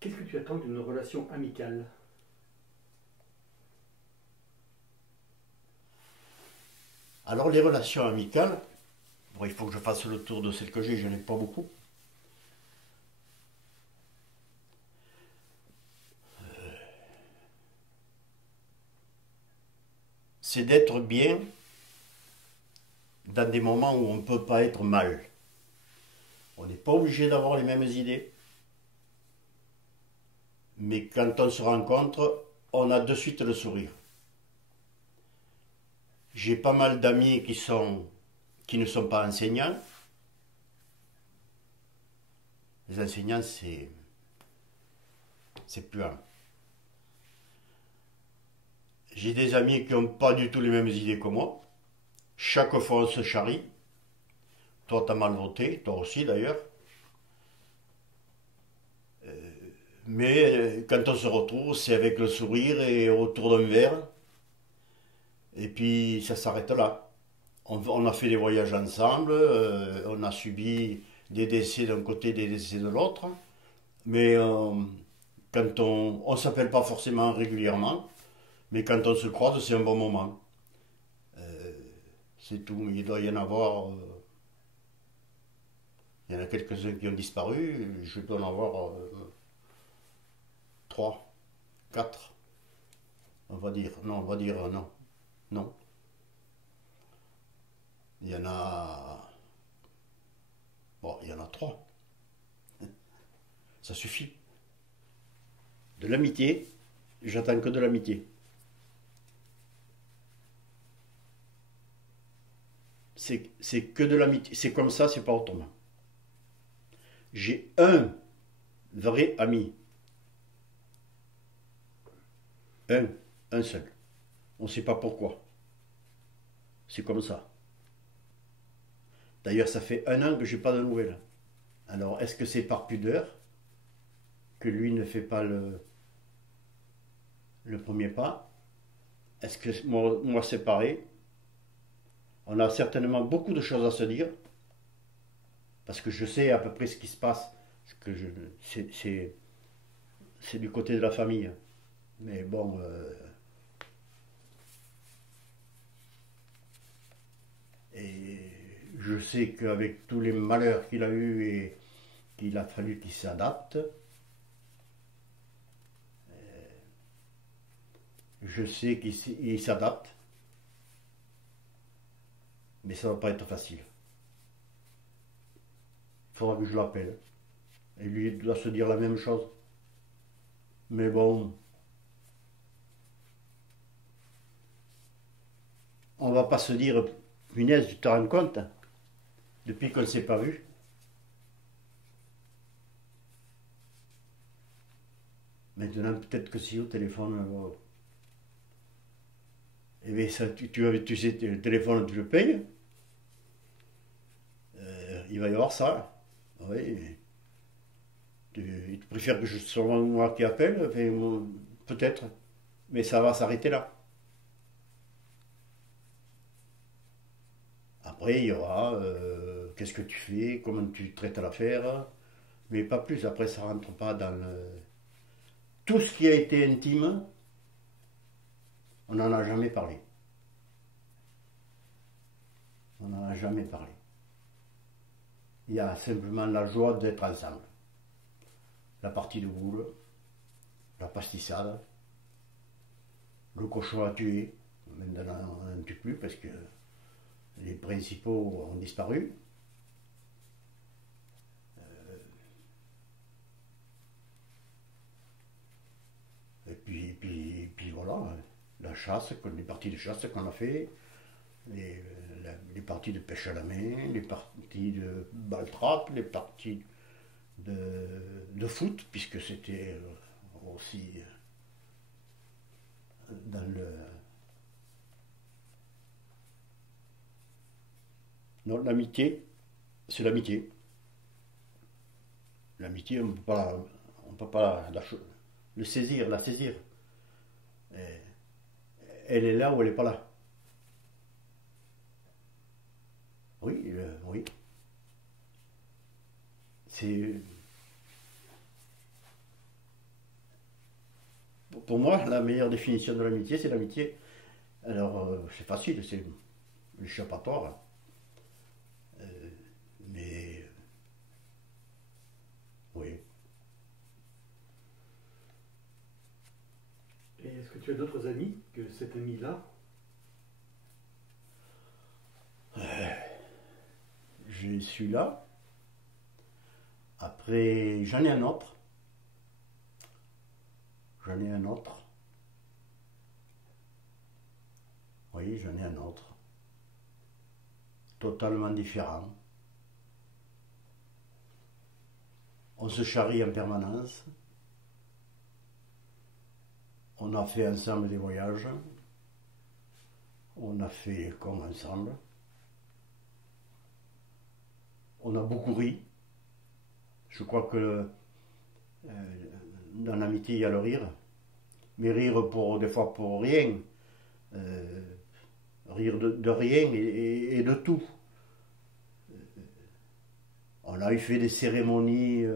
Qu'est-ce que tu attends d'une relation amicale? Alors les relations amicales, bon, il faut que je fasse le tour de celles que j'ai, je n'en ai pas beaucoup. C'est d'être bien dans des moments où on ne peut pas être mal. On n'est pas obligé d'avoir les mêmes idées, mais quand on se rencontre, on a de suite le sourire. J'ai pas mal d'amis qui ne sont pas enseignants. Les enseignants, c'est plus un. J'ai des amis qui n'ont pas du tout les mêmes idées que moi. Chaque fois, on se charrie. Toi, t'as mal voté, toi aussi d'ailleurs. Mais quand on se retrouve, c'est avec le sourire et autour d'un verre. Et puis, ça s'arrête là. On a fait des voyages ensemble, on a subi des décès d'un côté, des décès de l'autre. Mais quand on s'appelle pas forcément régulièrement, mais quand on se croise, c'est un bon moment. C'est tout. Il doit y en avoir. Il y en a quelques-uns qui ont disparu. Je dois en avoir trois, quatre. On va dire. Non, on va dire non. Non. Il y en a. Bon, il y en a trois. Ça suffit. De l'amitié, j'attends que de l'amitié. C'est que de l'amitié. C'est comme ça, c'est pas autrement. J'ai un vrai ami. Un. Un seul. On ne sait pas pourquoi. C'est comme ça. D'ailleurs, ça fait un an que j'ai pas de nouvelles. Alors, est-ce que c'est par pudeur que lui ne fait pas le premier pas? Est-ce que moi c'est pareil? On a certainement beaucoup de choses à se dire, parce que je sais à peu près ce qui se passe. Que c'est du côté de la famille. Mais bon, et je sais qu'avec tous les malheurs qu'il a eus et qu'il a fallu qu'il s'adapte, je sais qu'il s'adapte, mais ça va pas être facile. Il faudra que je l'appelle. Et lui doit se dire la même chose. Mais bon, on va pas se dire, punaise, tu te rends compte, depuis qu'on ne s'est pas vu. Maintenant, peut-être que si au téléphone, eh bien, ça, tu sais, le téléphone, tu le payes, il va y avoir ça. Oui, il préfère que ce soit moi qui appelle, enfin, peut-être, mais ça va s'arrêter là. Après, il y aura qu'est-ce que tu fais, comment tu traites l'affaire, mais pas plus. Après, ça rentre pas dans tout ce qui a été intime, on n'en a jamais parlé. On n'en a jamais parlé. Il y a simplement la joie d'être ensemble. La partie de boule, la pastissade, le cochon à tuer. Maintenant, on n'en tue plus parce que les principaux ont disparu. Et puis voilà, hein. La chasse, les parties de chasse qu'on a fait, les parties de pêche à la main, les parties de baltrap, les parties de foot, puisque c'était aussi dans le. Non, l'amitié, c'est l'amitié. L'amitié, on peut pas le saisir, la saisir. Et elle est là ou elle n'est pas là. Oui, oui. C'est pour moi, la meilleure définition de l'amitié, c'est l'amitié. Alors, c'est facile, c'est l'échappatoire. Euh, mais, oui. Et est-ce que tu as d'autres amis que cet ami-là? Je suis là. Après, j'en ai un autre. J'en ai un autre. Oui, j'en ai un autre. Totalement différent. On se charrie en permanence. On a fait ensemble des voyages. On a fait comme ensemble. On a beaucoup ri. Je crois que dans l'amitié, il y a le rire. Mais rire des fois pour rien. Rire de rien et de tout. On a eu fait des cérémonies.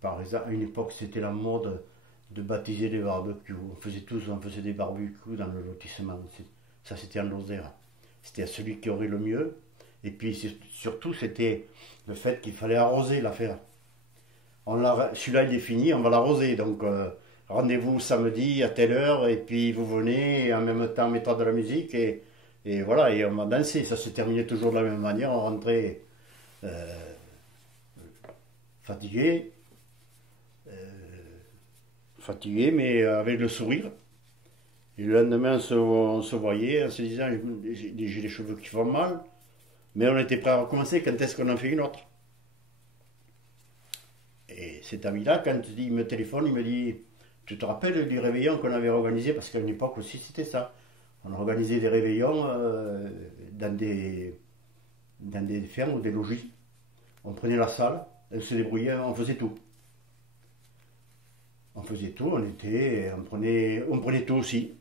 Par exemple, à une époque, c'était la mode de baptiser des barbecues. On faisait des barbecues dans le lotissement. Ça, c'était en Lozère. C'était à celui qui aurait le mieux. Et puis surtout, c'était le fait qu'il fallait arroser l'affaire. Celui-là, il est fini, on va l'arroser. Donc, rendez-vous samedi à telle heure, et puis vous venez, et en même temps, on mettra de la musique, et voilà, et on va danser. Ça s'est terminé toujours de la même manière. On rentrait fatigué, mais avec le sourire. Et le lendemain, on se voyait en se disant, j'ai les cheveux qui font mal. Mais on était prêt à recommencer, quand est-ce qu'on en fait une autre? Et cet ami-là, quand il me téléphone, il me dit, tu te rappelles du réveillon qu'on avait organisé? Parce qu'à une époque aussi, c'était ça. On organisait des réveillons dans des fermes ou des logis. On prenait la salle, on se débrouillait, on faisait tout. On faisait tout, on prenait tout aussi.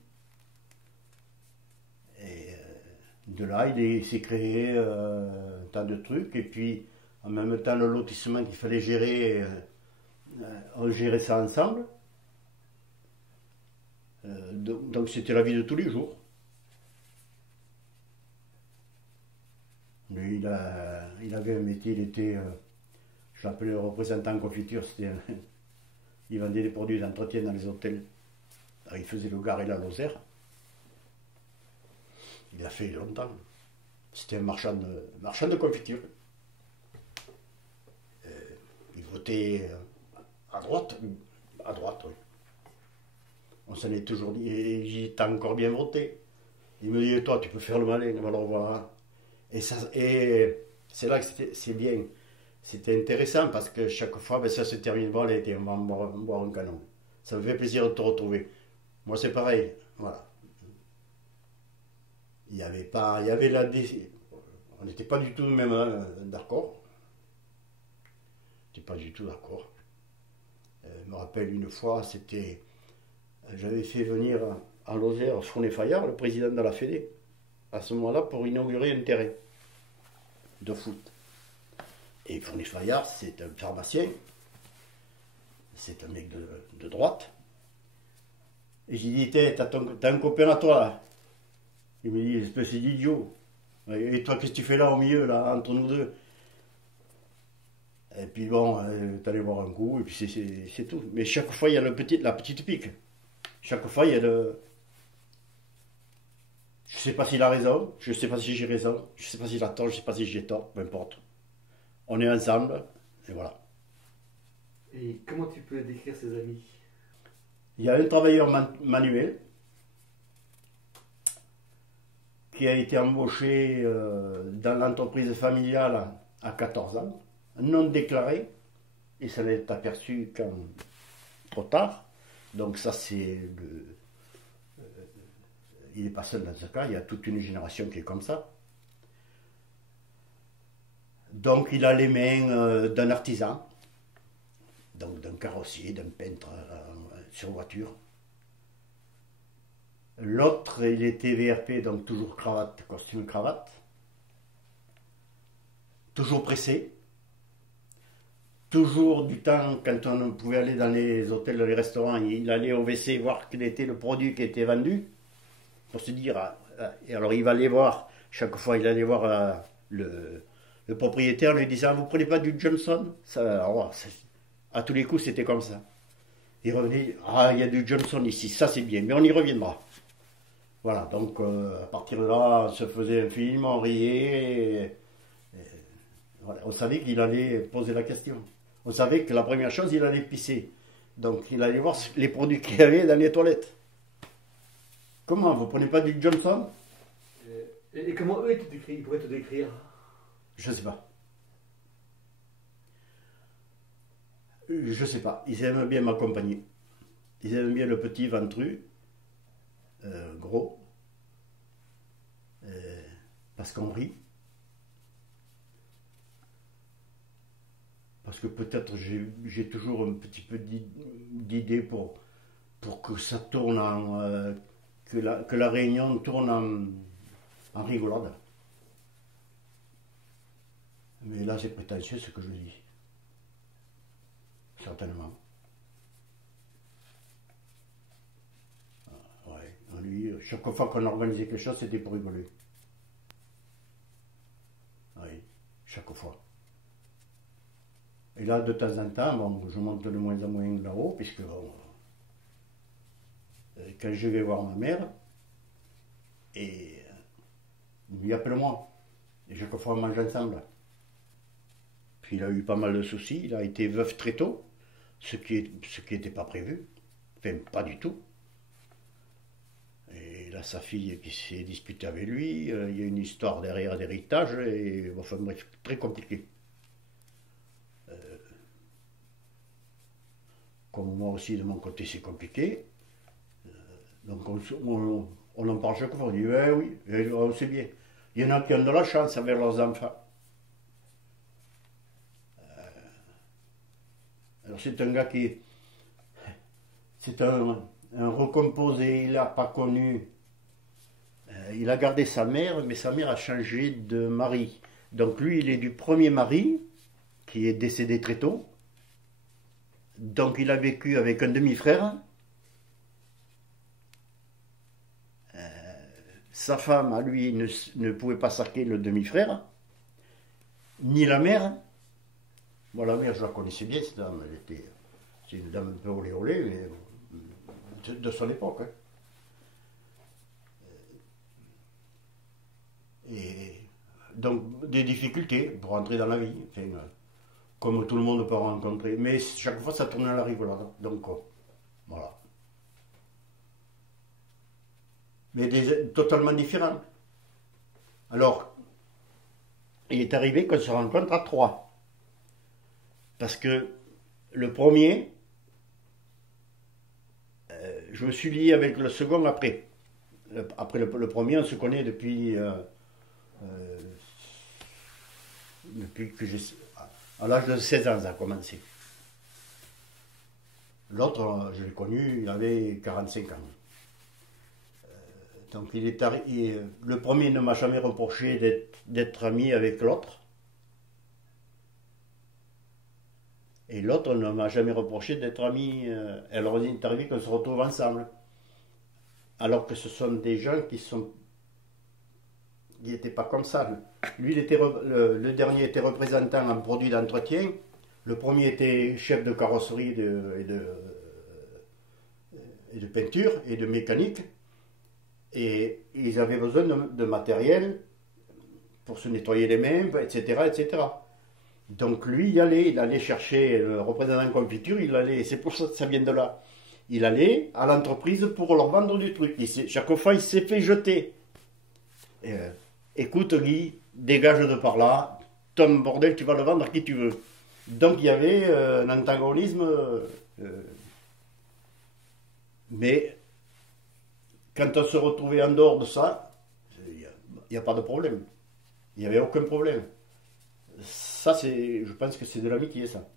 De là, il s'est créé un tas de trucs, et puis en même temps, le lotissement qu'il fallait gérer, on gérait ça ensemble. Donc c'était la vie de tous les jours. Lui, il avait un métier, je l'appelais le représentant confiture, il vendait des produits d'entretien dans les hôtels. Alors, il faisait le Gard et la Lozère. Il a fait longtemps. C'était un marchand de confiture. Il votait à droite, oui. On s'en est toujours dit, et j'ai encore bien voté. Il me dit, toi, tu peux faire le malin, on va le revoir. Et c'est là que c'est bien. C'était intéressant parce que chaque fois, ça se termine bon, on va boire un canon. Ça me fait plaisir de te retrouver. Moi, c'est pareil. Voilà. Il y avait on n'était pas du tout même d'accord. On n'était pas du tout d'accord. Je me rappelle une fois, j'avais fait venir à Lozère Fournet Fayard, le président de la Fédé, à ce moment-là, pour inaugurer un terrain de foot. Et Fournet Fayard, c'est un pharmacien, c'est un mec de droite. Et j'ai dit, t'as un copain à toi là. Il me dit, espèce d'idiot. Et toi, qu'est-ce que tu fais là au milieu, là, entre nous deux? Et puis bon, t'allais voir un coup, et puis c'est tout. Mais chaque fois, il y a la petite pique. Chaque fois, il y a le... Je sais pas s'il a raison, je sais pas si j'ai raison, je sais pas s'il a tort, je sais pas si j'ai tort, peu importe. On est ensemble, et voilà. Et comment tu peux décrire ses amis? Il y a un travailleur manuel qui a été embauché dans l'entreprise familiale à 14 ans, non déclaré, et ça n'est aperçu trop tard. Donc ça, il n'est pas seul dans ce cas, il y a toute une génération qui est comme ça. Donc il a les mains d'un artisan, donc d'un carrossier, d'un peintre sur voiture. L'autre, il était VRP, donc toujours cravate, costume cravate. Toujours pressé. toujours du temps, quand on pouvait aller dans les hôtels, dans les restaurants, il allait au WC voir quel était le produit qui était vendu, pour se dire, et alors il va aller voir, chaque fois il allait voir le propriétaire, lui disant, vous prenez pas du Johnson? Ça, alors, à tous les coups c'était comme ça. Il revenait, ah il y a du Johnson ici, ça c'est bien, mais on y reviendra. Voilà, donc à partir de là, on se faisait un film, on riait, voilà, on savait qu'il allait poser la question. On savait que la première chose, il allait pisser. Donc il allait voir les produits qu'il y avait dans les toilettes. Comment, vous prenez pas du Johnson? Et comment eux ils pourraient te décrire? Je sais pas. Je sais pas. Ils aiment bien m'accompagner. Ils aiment bien le petit ventru, gros, parce qu'on rit. Parce que peut-être j'ai toujours un petit peu d'idées pour que ça tourne que la réunion tourne en rigolade. Mais là, c'est prétentieux ce que je dis. Certainement. Ouais. Lui, chaque fois qu'on organisait quelque chose, c'était pour rigoler. Oui, chaque fois. Et là, de temps en temps, bon, je monte de moins en moins là-haut, puisque bon, quand je vais voir ma mère, et il lui appelle-moi. Et chaque fois, on mange ensemble. Puis il a eu pas mal de soucis, il a été veuf très tôt, ce qui n'était pas prévu, enfin pas du tout. Et là, sa fille qui s'est disputée avec lui, il y a une histoire derrière d'héritage, et enfin bref, très compliqué. Comme moi aussi, de mon côté, c'est compliqué. Donc on en parle chaque fois, on dit oui, on sait bien. Il y en a qui ont de la chance avec leurs enfants. Alors c'est un gars qui... C'est un recomposé, il n'a pas connu... il a gardé sa mère, mais sa mère a changé de mari. Donc lui, il est du premier mari, qui est décédé très tôt. Donc il a vécu avec un demi-frère. Sa femme, à lui, ne pouvait pas saquer le demi-frère, ni la mère. Bon, la mère, je la connaissais bien, cette dame. C'est une dame un peu olé olé, mais de son époque. Hein. Et donc, des difficultés pour entrer dans la vie. Enfin, comme tout le monde peut rencontrer. Mais chaque fois, ça tourne à la rigolade. Donc, voilà. Mais totalement différents. Alors, il est arrivé qu'on se rencontre à trois. Parce que le premier, je me suis lié avec le second après. Après le premier, on se connaît depuis que j'ai... À l'âge de 16 ans, ça a commencé. L'autre, je l'ai connu, il avait 45 ans. Donc le premier ne m'a jamais reproché d'être ami avec l'autre. Et l'autre ne m'a jamais reproché d'être ami. Alors il est arrivé qu'on se retrouve ensemble. Alors que ce sont des gens qui n'étaient pas comme ça. Lui, le dernier était représentant en produit d'entretien. Le premier était chef de carrosserie et de peinture et de mécanique. Et ils avaient besoin de matériel pour se nettoyer les mains, etc., etc. Donc lui, il allait chercher le représentant confiture, c'est pour ça que ça vient de là. Il allait à l'entreprise pour leur vendre du truc. Chaque fois, il s'est fait jeter. Écoute Guy, dégage de par là, ton bordel, tu vas le vendre à qui tu veux. Donc il y avait un antagonisme, mais quand on se retrouvait en dehors de ça, il n'y a pas de problème. Il n'y avait aucun problème. Ça, je pense que c'est de l'amitié, ça.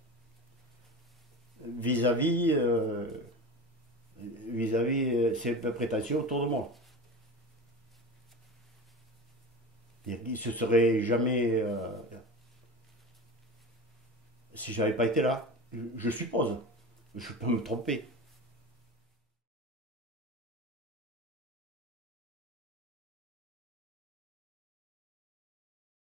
Vis-à-vis, c'est un peu prétentieux autour de moi. Il se serait jamais... si j'avais pas été là. Je suppose. Je peux me tromper.